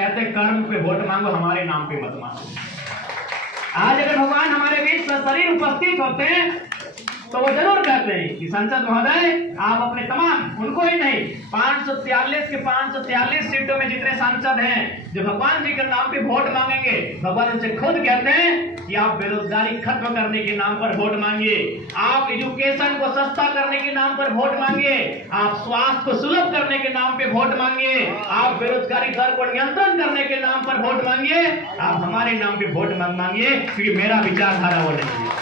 कहते कर्म पे वोट मांगो, हमारे नाम पे मत मांगो। आज अगर भगवान हमारे बीच शरीर उपस्थित होते हैं तो वो जरूर कहते हैं कि सांसद महोदय आप अपने तमाम, उनको ही नहीं 543 के 543 सीटों में जितने सांसद हैं जो भगवान जी के नाम पे वोट मांगेंगे, भगवान उनसे खुद कहते हैं कि आप बेरोजगारी खत्म करने के नाम पर वोट मांगिए, आप एजुकेशन को सस्ता करने के नाम पर वोट मांगिए, आप स्वास्थ्य को सुलभ करने के नाम पे वोट मांगिए, आप बेरोजगारी दर को नियंत्रण करने के नाम पर वोट मांगिए, आप हमारे नाम पे वोट मांगिए, क्योंकि मेरा विचारधारा वो नहीं है,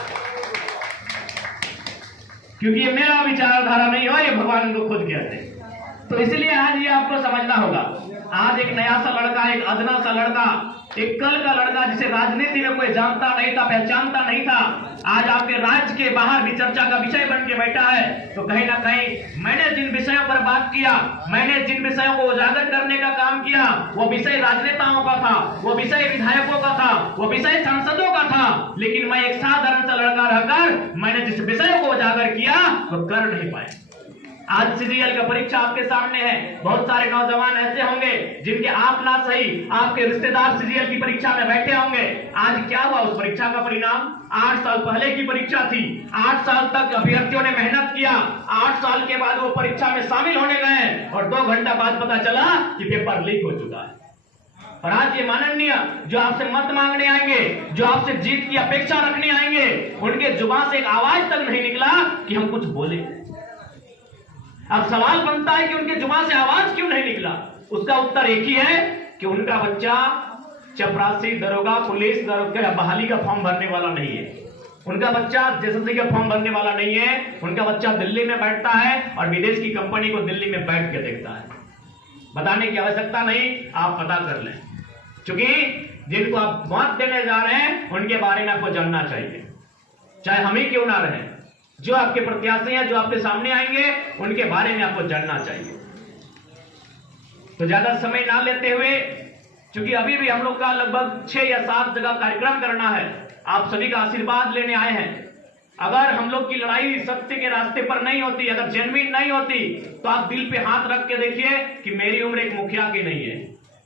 क्योंकि ये मेरा विचारधारा नहीं हो, ये भगवान उनको खुद कहते हैं। तो इसलिए आज ये आपको समझना होगा। आज एक नया सा लड़का, एक अदना सा लड़का, एक कल का लड़का जिसे राजनीति में कोई जानता नहीं था, पहचानता नहीं था, आज आपके राज्य के बाहर भी चर्चा का विषय बन के बैठा है। तो कहीं ना कहीं मैंने जिन विषयों पर बात किया, मैंने जिन विषयों को उजागर करने का काम किया, वो विषय राजनेताओं का था, वो विषय विधायकों का था, वो विषय सांसदों का था, लेकिन मैं एक साधारण सा लड़का रहकर मैंने जिस विषय को उजागर किया वो कर नहीं पाए। आज सीजीएल का परीक्षा आपके सामने है। बहुत सारे नौजवान ऐसे होंगे जिनके आप ना सही आपके रिश्तेदार सीजीएल की परीक्षा में बैठे होंगे। आज क्या हुआ उस परीक्षा का परिणाम? 8 साल पहले की परीक्षा थी। 8 साल तक अभ्यर्थियों ने मेहनत किया। 8 साल के बाद वो परीक्षा में शामिल होने गए और 2 घंटा बाद पता चला कि पेपर लीक हो चुका है। और आज ये माननीय जो आपसे मत मांगने आएंगे, जो आपसे जीत की अपेक्षा रखने आएंगे, उनके जुबान से एक आवाज तक नहीं निकला कि हम कुछ बोले। अब सवाल बनता है कि उनके जुबान से आवाज क्यों नहीं निकला? उसका उत्तर एक ही है कि उनका बच्चा चपरासी, दरोगा, पुलिस दरोगा बहाली का फॉर्म भरने वाला नहीं है। उनका बच्चा एसएससी का फॉर्म भरने वाला नहीं है। उनका बच्चा दिल्ली में बैठता है और विदेश की कंपनी को दिल्ली में बैठ के देखता है। बताने की आवश्यकता नहीं, आप पता कर लें, क्योंकि जिनको आप मत देने जा रहे हैं उनके बारे में आपको जानना चाहिए, चाहे हम ही क्यों ना रहे। जो आपके प्रत्याशी हैं, जो आपके सामने आएंगे, उनके बारे में आपको जानना चाहिए। तो ज्यादा समय ना लेते हुए, क्योंकि अभी भी हम लोग का लगभग 6 या 7 जगह कार्यक्रम करना है, आप सभी का आशीर्वाद लेने आए हैं। अगर हम लोग की लड़ाई सत्य के रास्ते पर नहीं होती, अगर जेन्युइन नहीं होती, तो आप दिल पे हाथ रख के देखिए कि मेरी उम्र एक मुखिया की नहीं है,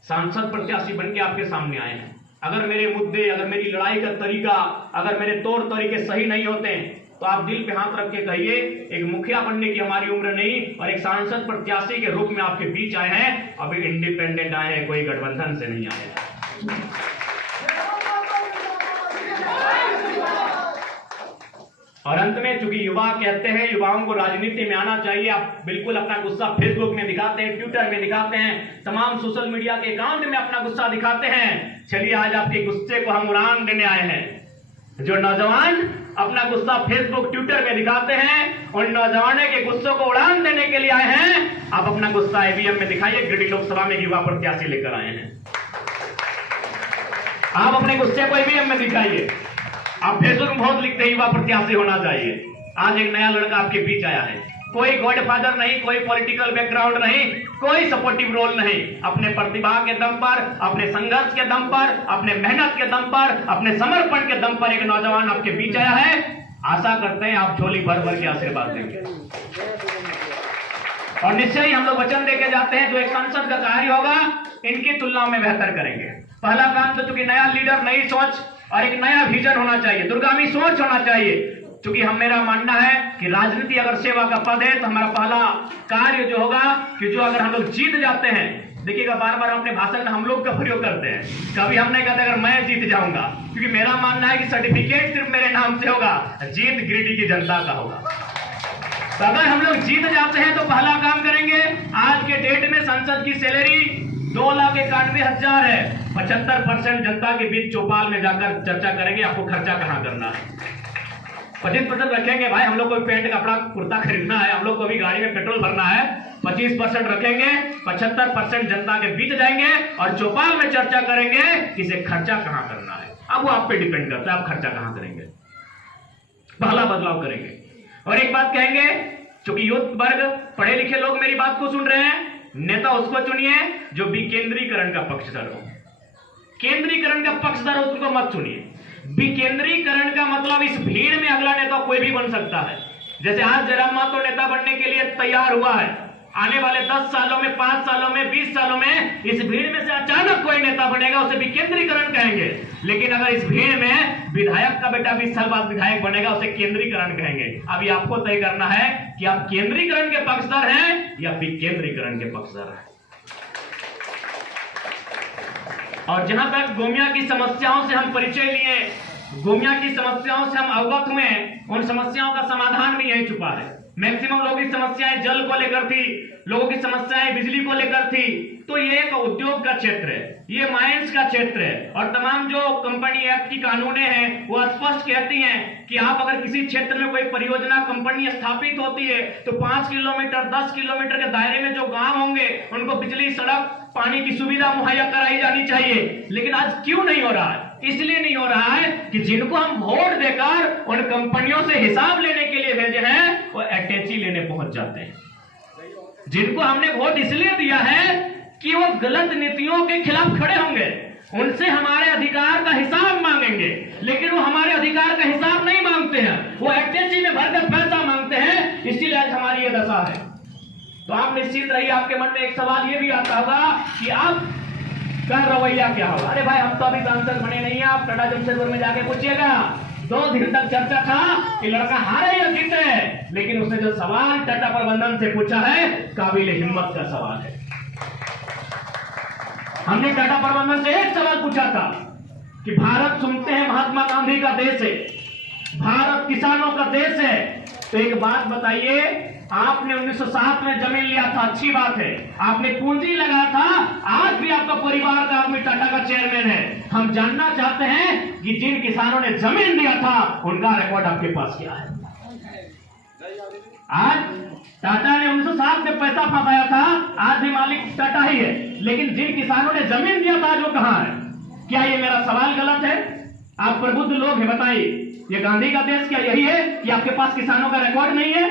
सांसद प्रत्याशी बन के आपके सामने आए हैं। अगर मेरे मुद्दे, अगर मेरी लड़ाई का तरीका, अगर मेरे तौर तरीके सही नहीं होते, तो आप दिल पे हाथ रख के कहिए एक मुखिया बनने की हमारी उम्र नहीं, और एक सांसद प्रत्याशी के रूप में आपके बीच आए हैं। अभी इंडिपेंडेंट आए हैं, कोई गठबंधन से नहीं आए हैं। और अंत में, चूंकि युवा कहते हैं युवाओं को राजनीति में आना चाहिए, आप बिल्कुल अपना गुस्सा फेसबुक में दिखाते हैं, ट्विटर में दिखाते हैं, तमाम सोशल मीडिया के अकाउंट में अपना गुस्सा दिखाते हैं। चलिए आज आपके गुस्से को हम उड़ान देने आए हैं। जो नौजवान अपना गुस्सा फेसबुक ट्विटर में दिखाते हैं, उन नौजवानों के गुस्सों को उड़ान देने के लिए आए हैं। आप अपना गुस्सा ईवीएम में दिखाइए। गिरिडीह लोकसभा में युवा प्रत्याशी लेकर आए हैं। आप अपने गुस्से को ईवीएम में दिखाइए। आप फेसबुक में बहुत लिखते हैं युवा प्रत्याशी होना चाहिए। आज एक नया लड़का आपके बीच आया है, कोई गॉडफादर नहीं, कोई पॉलिटिकल बैकग्राउंड नहीं, कोई सपोर्टिव रोल नहीं। अपने प्रतिभा के दम पर, अपने संघर्ष के दम पर, अपने मेहनत के दम पर, अपने समर्पण के दम पर एक नौजवान आपके बीच आया है। आशा करते हैं आप झोली भर भर के आशीर्वाद देंगे, और निश्चय ही हम लोग वचन देके जाते हैं जो एक सांसद का कार्य होगा इनकी तुलना में बेहतर करेंगे। पहला काम तो चूंकि नया लीडर, नई सोच और एक नया विजन होना चाहिए, दूरगामी सोच होना चाहिए। क्योंकि मेरा मानना है कि राजनीति अगर सेवा का पद है, तो हमारा पहला कार्य जो होगा कि जो अगर हम लोग जीत जाते हैं, देखिएगा बार बार अपने भाषण में हम लोग का प्रयोग करते हैं, कभी हम नहीं कहते अगर मैं जीत जाऊंगा, क्योंकि मेरा मानना है कि सर्टिफिकेट सिर्फ मेरे नाम से होगा, जीत गिरिडीह की जनता का होगा। तो अगर हम लोग जीत जाते हैं तो पहला काम करेंगे, आज के डेट में संसद की सैलरी 2,91,000 है। 75% जनता के बीच चौपाल में जाकर चर्चा करेंगे आपको खर्चा कहां करना है। 25% रखेंगे, भाई हम लोग को पेंट कपड़ा कुर्ता खरीदना है, हम लोग को भी गाड़ी में पेट्रोल भरना है। 25% रखेंगे, 75% जनता के बीच जाएंगे और चौपाल में चर्चा करेंगे कि इसे खर्चा कहां करना है। अब वो आप पे डिपेंड करता है, आप खर्चा कहां करेंगे, पहला बदलाव करेंगे। और एक बात कहेंगे, चूंकि यूथ वर्ग, पढ़े लिखे लोग मेरी बात को सुन रहे हैं, नेता उसको चुनिए जो विकेंद्रीकरण का पक्षधर हो। केंद्रीकरण का पक्षधर हो उनको मत चुनिए। विकेंद्रीकरण का मतलब इस भीड़ में अगला नेता कोई भी बन सकता है। जैसे आज जयराम महतो नेता बनने के लिए तैयार हुआ है, आने वाले 10 सालों में, 5 सालों में, 20 सालों में इस भीड़ में से अचानक कोई बेटा बनेगा उसे विकेंद्रीकरण कहेंगे, लेकिन अगर इस भीड़ में विधायक का बेटा 20 साल बाद विधायक बनेगा उसे केंद्रीकरण कहेंगे। अभी आपको तय करना है कि आप केंद्रीकरण के पक्षधर हैं या विकेंद्रीकरण के पक्षधर हैं। और जहां तक गोमिया की समस्याओं से हम परिचय लिए, गोमिया की समस्याओं से हम अवगत हुए, उन समस्याओं का समाधान भी यही छुपा है। मैक्सिमम लोगों की समस्याएं जल को लेकर थी, लोगों की समस्याएं बिजली को लेकर थी। तो ये एक उद्योग का क्षेत्र है, ये माइंस का क्षेत्र है, और तमाम जो कंपनी एक्ट की कानूनें हैं वो स्पष्ट कहती हैं कि आप अगर किसी क्षेत्र में कोई परियोजना कंपनी स्थापित होती है तो 5 किलोमीटर 10 किलोमीटर के दायरे में जो गांव होंगे उनको बिजली, सड़क, पानी की सुविधा मुहैया कराई जानी चाहिए। लेकिन आज क्यों नहीं हो रहा है? इसलिए नहीं हो रहा है कि जिनको हम वोट देकर उन कंपनियों से हिसाब लेने के लिए भेजे हैं वो अटैची लेने पहुंच जाते हैं। जिनको हमने वोट इसलिए दिया है कि वो गलत नीतियों के खिलाफ खड़े होंगे, उनसे हमारे अधिकार का हिसाब मांगेंगे, लेकिन वो हमारे अधिकार का हिसाब नहीं मांगते हैं, वो अटैची में भरकर पैसा मांगते हैं। इसीलिए आज हमारी ये दशा है। तो आप निश्चित रहिए, आपके मन में एक सवाल ये भी आता होगा कि आप का रवैया क्या होगा। अरे भाई, हम तो अभी सांसद बने नहीं है, आप टाटा जमशेदपुर में जाके पूछिएगा। 2 दिन तक चर्चा था कि लड़का हारे या जीते, लेकिन उसने जो सवाल टाटा प्रबंधन से पूछा है काबिल हिम्मत का सवाल है। हमने टाटा प्रबंधन से एक सवाल पूछा था कि भारत सुनते हैं महात्मा गांधी का देश है, भारत किसानों का देश है, तो एक बात बताइए, आपने 1907 में जमीन लिया था, अच्छी बात है, आपने पूंजी लगाया था, आज भी आपका परिवार का आदमी टाटा का चेयरमैन है। हम जानना चाहते हैं कि जिन किसानों ने जमीन दिया था उनका रिकॉर्ड आपके पास क्या है। आज टाटा ने 1907 में पैसा फंसाया था, आज भी मालिक टाटा ही है, लेकिन जिन किसानों ने जमीन दिया था वो कहां है? क्या ये मेरा सवाल गलत है? आप प्रबुद्ध लोग हैं, बताइए, ये गांधी का देश क्या यही है कि आपके पास किसानों का रिकॉर्ड नहीं है?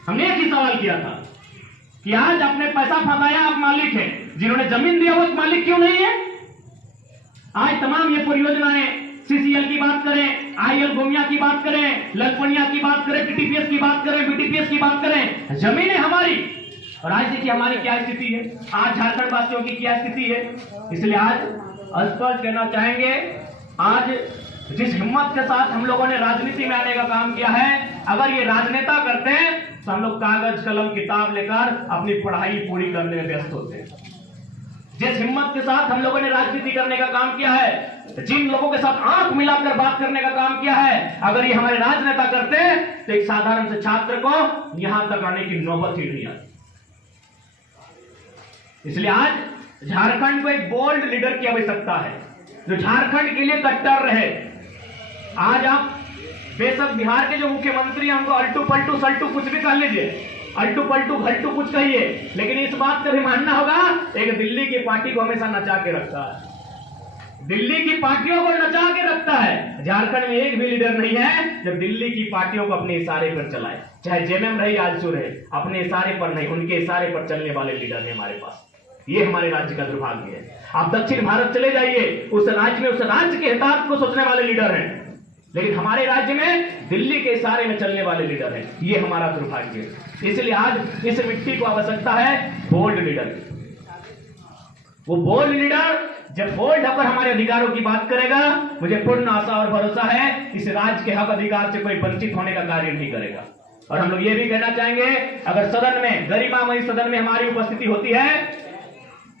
हमने एक ही सवाल किया था कि आज आपने पैसा फंसाया, आप मालिक हैं, जिन्होंने जमीन दिया वो मालिक क्यों नहीं है? आज तमाम ये परियोजनाएं, सीसीएल की बात करें, आईएल गोमिया की बात करें, लखपनिया की बात करें, टीटीपीएस की बात करें, बीटीपीएस की बात करें, जमीनें हमारी। और आज देखिए हमारी क्या स्थिति है, आज झारखंड वासियों की क्या स्थिति है। इसलिए आज स्पष्ट कहना चाहेंगे, आज जिस हिम्मत के साथ हम लोगों ने राजनीति में आने का काम किया है, अगर ये राजनेता करते हैं तो हम लोग कागज कलम किताब लेकर अपनी पढ़ाई पूरी करने में व्यस्त होते हैं। जिस हिम्मत के साथ हम लोगों ने राजनीति करने का काम किया है, जिन लोगों के साथ आंख मिलाकर बात करने का काम किया है, अगर ये हमारे राजनेता करते हैं तो एक साधारण से छात्र को यहां तक आने की नौबत ही नहीं आती। इसलिए आज झारखंड को एक बोल्ड लीडर की आवश्यकता है, जो झारखंड के लिए कट्टर रहे। आज आप बेशक बिहार के जो मुख्यमंत्री हैं उनको अल्टू पलटू सल्टू कुछ भी कह लीजिए, अल्टू पलटू घल्टू कुछ कहिए, लेकिन इस बात का भी मानना होगा, एक दिल्ली की पार्टी को हमेशा नचा के रखता है, दिल्ली की पार्टियों को नचा के रखता है। झारखंड में एक भी लीडर नहीं है जब दिल्ली की पार्टियों को अपने इशारे पर चलाए, चाहे जेएमएम रहे आजसू रहे, अपने इशारे पर नहीं, उनके इशारे पर चलने वाले लीडर हैं हमारे पास। ये हमारे राज्य का दुर्भाग्य है। आप दक्षिण भारत चले जाइए, उस राज्य में उस राज्य के हितार्थ को सोचने वाले लीडर हैं, लेकिन हमारे राज्य में दिल्ली के इशारे में चलने वाले लीडर हैं। ये हमारा दुर्भाग्य है। इसलिए आज इस मिट्टी को आवश्यकता है बोल्ड लीडर। वो बोल्ड लीडर जब बोल्ड होकर हमारे अधिकारों की बात करेगा, मुझे पूर्ण आशा और भरोसा है इस राज्य के हक अधिकार से कोई वंचित होने का कार्य नहीं करेगा। और हम लोग ये भी कहना चाहेंगे, अगर सदन में, गरिमामयी सदन में हमारी उपस्थिति होती है,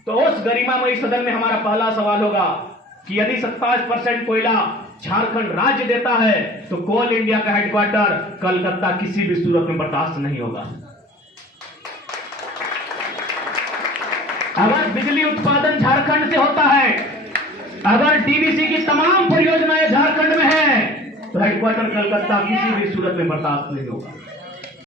तो उस गरिमामयी सदन में हमारा पहला सवाल होगा कि यदि 27% कोयला झारखंड राज्य देता है तो कोल इंडिया का हेडक्वार्टर कलकत्ता किसी भी सूरत में बर्दाश्त नहीं होगा। अगर बिजली उत्पादन झारखंड से होता है, अगर डीवीसी की तमाम परियोजनाएं झारखंड में है, तो हेडक्वार्टर कलकत्ता किसी भी सूरत में बर्दाश्त नहीं होगा।